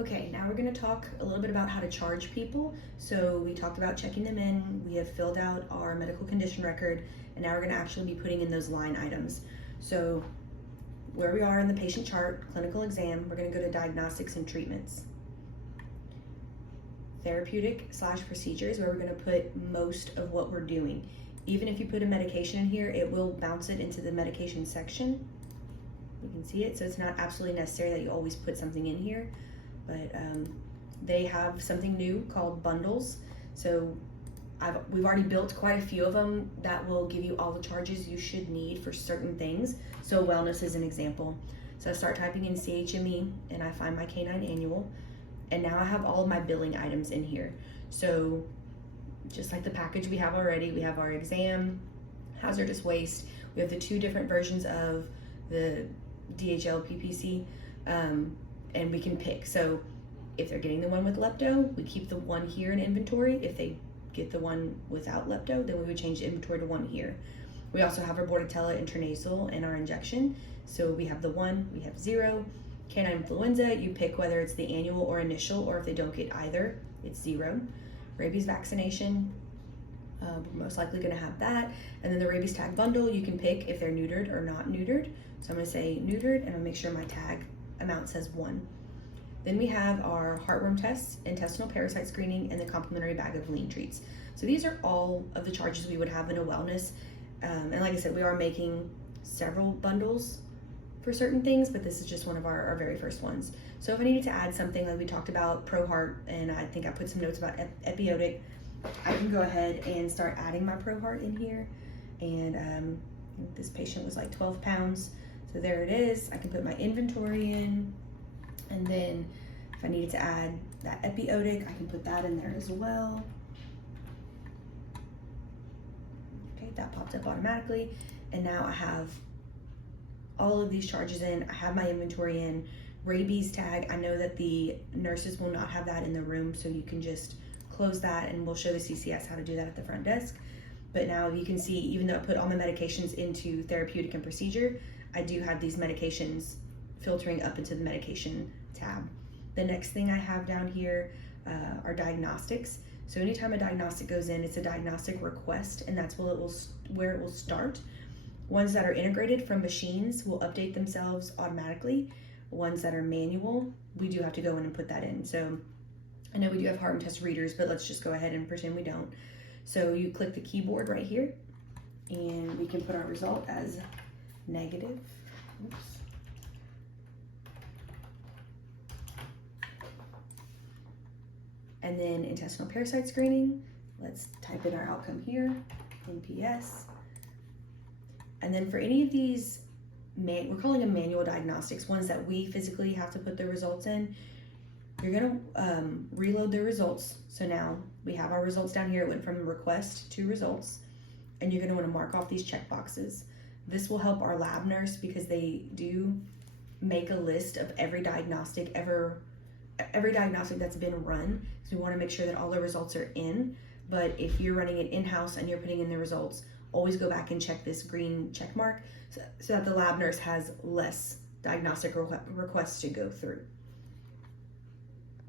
Okay, now we're going to talk a little bit about how to charge people. So we talked about checking them in, we have filled out our medical condition record, and now we're going to actually be putting in those line items. So where we are in the patient chart, clinical exam, we're going to go to diagnostics and treatments. Therapeutic/procedures, where we're going to put most of what we're doing. Even if you put a medication in here, it will bounce it into the medication section. You can see it, so it's not absolutely necessary that you always put something in here. But they have something new called bundles. So we've already built quite a few of them that will give you all the charges you should need for certain things. So wellness is an example. So I start typing in CHME and I find my canine annual. And now I have all of my billing items in here. So just like the package we have already, we have our exam, hazardous waste. We have the two different versions of the DHL PPC. And we can pick. So if they're getting the one with lepto, we keep the one here in inventory. If they get the one without lepto, then we would change the inventory to one here. We also have our Bordetella intranasal and our injection. So we have the one, we have 0. Canine influenza, you pick whether it's the annual or initial, or if they don't get either, it's 0. Rabies vaccination, we're most likely gonna have that. And then the rabies tag bundle, you can pick if they're neutered or not neutered. So I'm gonna say neutered, and I'll make sure my tag amount says 1. Then we have our heartworm tests, intestinal parasite screening, and the complimentary bag of lean treats. So these are all of the charges we would have in a wellness. And like I said, we are making several bundles for certain things, but this is just one of our very first ones. So if I needed to add something, like we talked about ProHeart, and I think I put some notes about Epiotic, I can go ahead and start adding my ProHeart in here. And this patient was like 12 pounds. So there it is. I can put my inventory in, and then if I needed to add that Epiotic, I can put that in there as well. Okay, that popped up automatically. And now I have all of these charges in. I have my inventory in. Rabies tag, I know that the nurses will not have that in the room, so you can just close that, and we'll show the CCS how to do that at the front desk. But now you can see, even though I put all my medications into therapeutic and procedure, I do have these medications filtering up into the medication tab. The next thing I have down here are diagnostics. So anytime a diagnostic goes in, it's a diagnostic request, and that's where it will start. Ones that are integrated from machines will update themselves automatically. Ones that are manual, we do have to go in and put that in. So I know we do have heart test readers, but let's just go ahead and pretend we don't. So you click the keyboard right here, and we can put our result as negative. Oops. And then intestinal parasite screening. Let's type in our outcome here, NPS. And then for any of these, we're calling them manual diagnostics, ones that we physically have to put the results in, you're gonna reload the results. So now we have our results down here. It went from request to results, and you're gonna wanna mark off these check boxes. This will help our lab nurse, because they do make a list of every diagnostic that's been run. So we wanna make sure that all the results are in. But if you're running it in-house and you're putting in the results, always go back and check this green check mark so that the lab nurse has less diagnostic requests to go through.